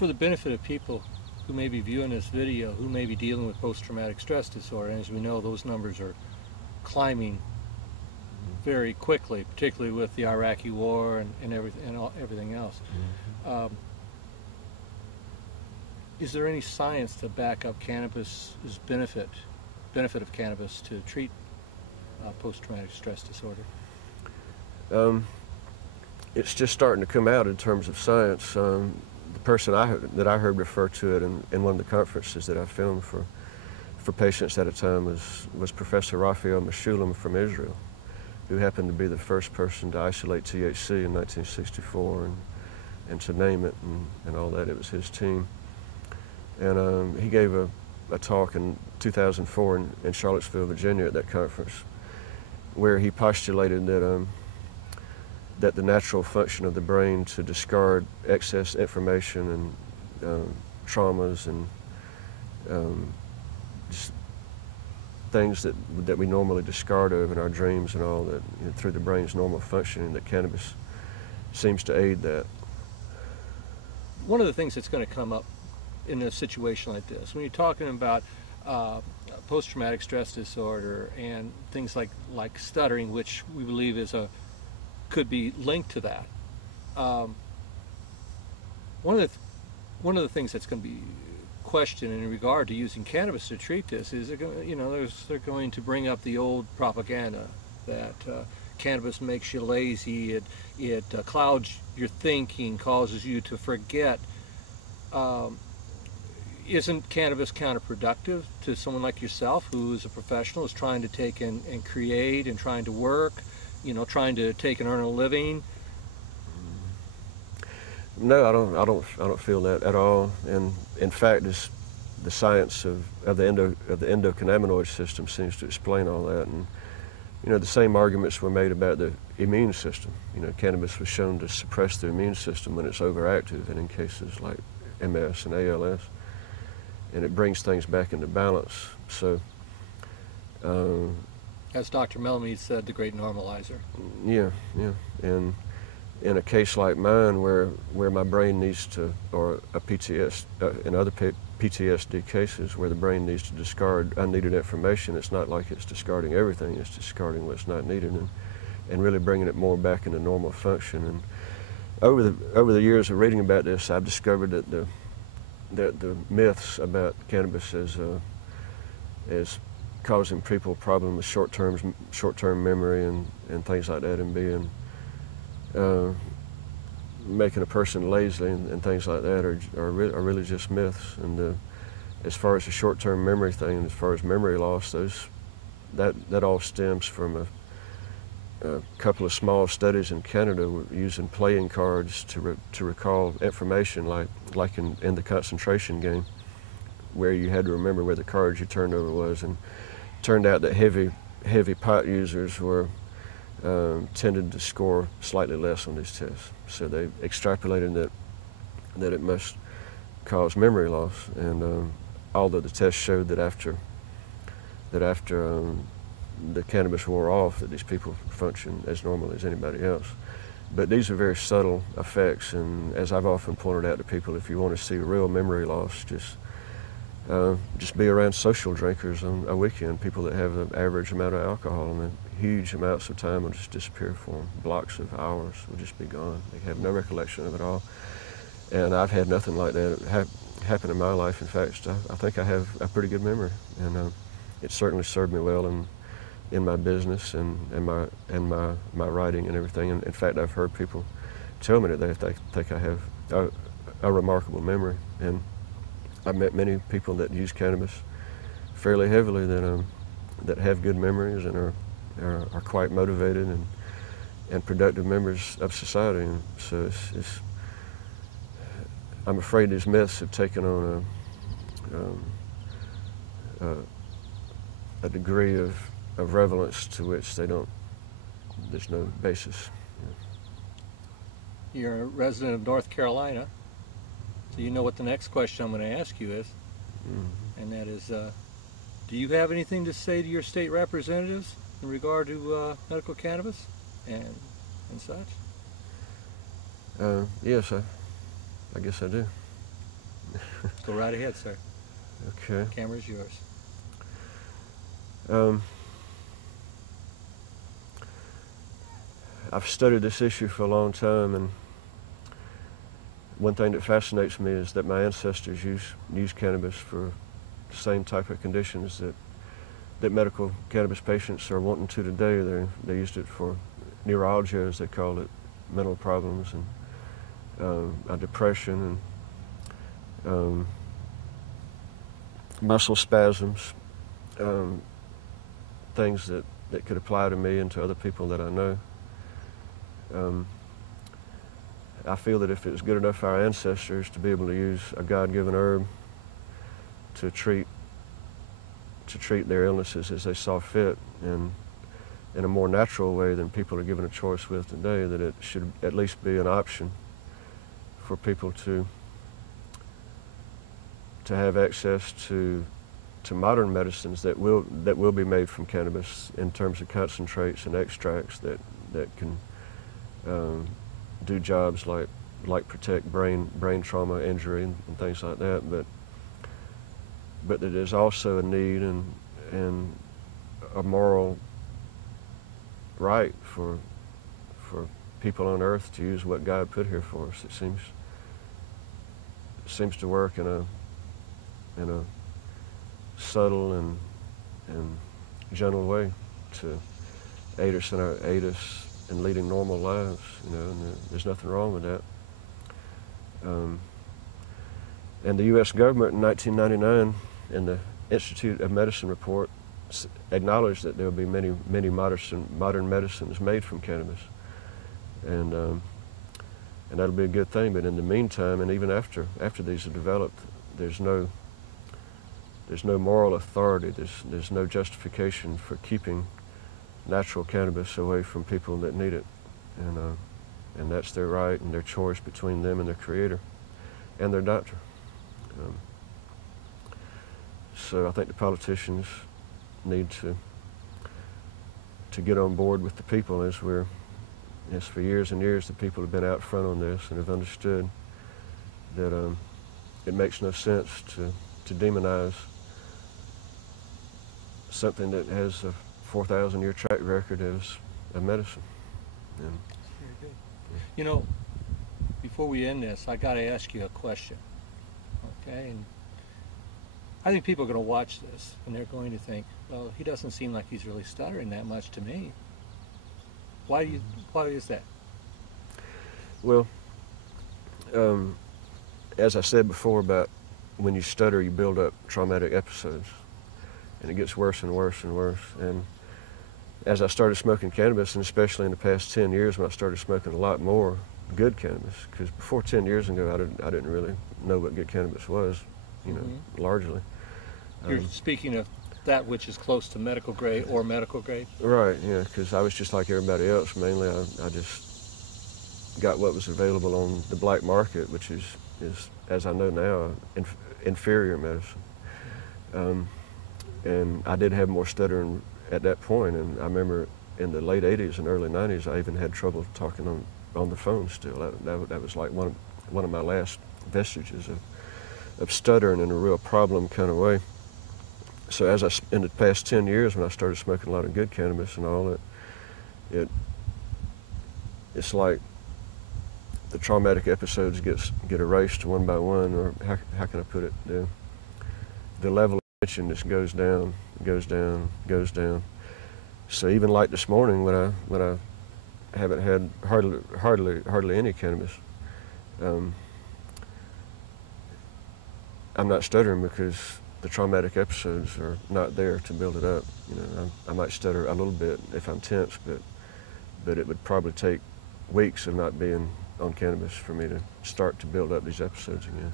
For the benefit of people who may be viewing this video, who may be dealing with post-traumatic stress disorder, and as we know, those numbers are climbing very quickly, particularly with the Iraqi war and everything else. Mm-hmm. Is there any science to back up cannabis's benefit of cannabis to treat post-traumatic stress disorder? It's just starting to come out in terms of science. The person that I heard refer to it in one of the conferences that I filmed for patients at a time was Professor Raphael Meshulam from Israel, who happened to be the first person to isolate THC in 1964 and to name it and all that. It was his team. And he gave a talk in 2004 in Charlottesville, Virginia at that conference, where he postulated that the natural function of the brain to discard excess information and traumas and just things that we normally discard of in our dreams and all that, through the brain's normal functioning, that cannabis seems to aid that. One of the things that's going to come up in a situation like this, when you're talking about post-traumatic stress disorder and things like stuttering, which we believe could be linked to that. One of the things that's going to be questioned in regard to using cannabis to treat this is, they're going to bring up the old propaganda that cannabis makes you lazy, it clouds your thinking, causes you to forget. Isn't cannabis counterproductive to someone like yourself, who is a professional, is trying to take and create and trying to work, trying to take and earn a living? No, I don't feel that at all. And in fact, the science of the endocannabinoid system seems to explain all that. And the same arguments were made about the immune system. Cannabis was shown to suppress the immune system when it's overactive, and in cases like MS and ALS, and it brings things back into balance. So, as Dr. Melamede said, the great normalizer. Yeah. And in a case like mine, where my brain needs to, or a in other PTSD cases where the brain needs to discard unneeded information, it's not like it's discarding everything, it's discarding what's not needed and really bringing it more back into normal function. And over the years of reading about this, I've discovered that the myths about cannabis as causing people problems with short-term memory and things like that, and being making a person lazy and things like that are really just myths. And as far as the short-term memory thing, and as far as memory loss, that all stems from a couple of small studies in Canada using playing cards to recall information, like in the concentration game, where you had to remember where the cards you turned over was. And it turned out that heavy pot users tended to score slightly less on these tests. So they extrapolated that it must cause memory loss. And although the test showed that after the cannabis wore off, that these people function as normal as anybody else. But these are very subtle effects, and as I've often pointed out to people, if you want to see real memory loss, just be around social drinkers on a weekend, people that have an average amount of alcohol, and then huge amounts of time will just disappear for them. Blocks of hours will just be gone. They have no recollection of it all. And I've had nothing like that happen in my life. In fact, I think I have a pretty good memory, and it certainly served me well in my business and my writing and everything. And in fact, I've heard people tell me that they think I have a remarkable memory. And I've met many people that use cannabis fairly heavily that have good memories and are quite motivated and productive members of society. And so I'm afraid these myths have taken on a degree of relevance to which there's no basis. You're a resident of North Carolina, so you know what the next question I'm going to ask you is. Mm-hmm. And that is, do you have anything to say to your state representatives in regard to medical cannabis and such? Yes, I guess I do. Go right ahead, sir. Okay. Camera's yours. I've studied this issue for a long time, and one thing that fascinates me is that my ancestors used cannabis for the same type of conditions that medical cannabis patients are wanting to today. They used it for neuralgia, as they call it, mental problems, and depression, and muscle spasms, things that could apply to me and to other people that I know. I feel that if it was good enough for our ancestors to be able to use a God-given herb to treat their illnesses as they saw fit, and in a more natural way than people are given a choice with today, that it should at least be an option for people to have access to modern medicines that will be made from cannabis in terms of concentrates and extracts that can do jobs like protect brain trauma, injury, and things like that. But that there's also a need and a moral right for people on Earth to use what God put here for us. It seems to work in a subtle and gentle way to aid us in leading normal lives, and there's nothing wrong with that. And the U.S. government in 1999, in the Institute of Medicine report, acknowledged that there will be many modern medicines made from cannabis, and that'll be a good thing. But in the meantime, and even after these are developed, there's no moral authority. There's no justification for keeping natural cannabis away from people that need it, and that's their right and their choice between them and their creator and their doctor. So I think the politicians need to get on board with the people, as for years and years the people have been out front on this and have understood that it makes no sense to demonize something that has a 4,000-year track record as a medicine. And, very good. Before we end this, I got to ask you a question. Okay, and I think people are going to watch this and they're going to think, well, he doesn't seem like he's really stuttering that much to me. Why is that? Well, as I said before about when you stutter, you build up traumatic episodes, and it gets worse and worse and worse. And as I started smoking cannabis, and especially in the past 10 years when I started smoking a lot more good cannabis, because before 10 years ago I didn't really know what good cannabis was, largely. You're speaking of that which is close to medical grade or medical grade? Right, yeah, because I was just like everybody else. Mainly I just got what was available on the black market, which is as I know now, inferior medicine. And I did have more stuttering at that point, and I remember in the late 80s and early 90s I even had trouble talking on the phone still. That was like one of my last vestiges of stuttering in a real problem kind of way. So in the past 10 years when I started smoking a lot of good cannabis and all, it's like the traumatic episodes get erased one by one, or how can I put it? The level of tension just goes down, goes down, goes down. So even like this morning when I haven't had hardly any cannabis, I'm not stuttering because the traumatic episodes are not there to build it up. I might stutter a little bit if I'm tense, but it would probably take weeks of not being on cannabis for me to start to build up these episodes again.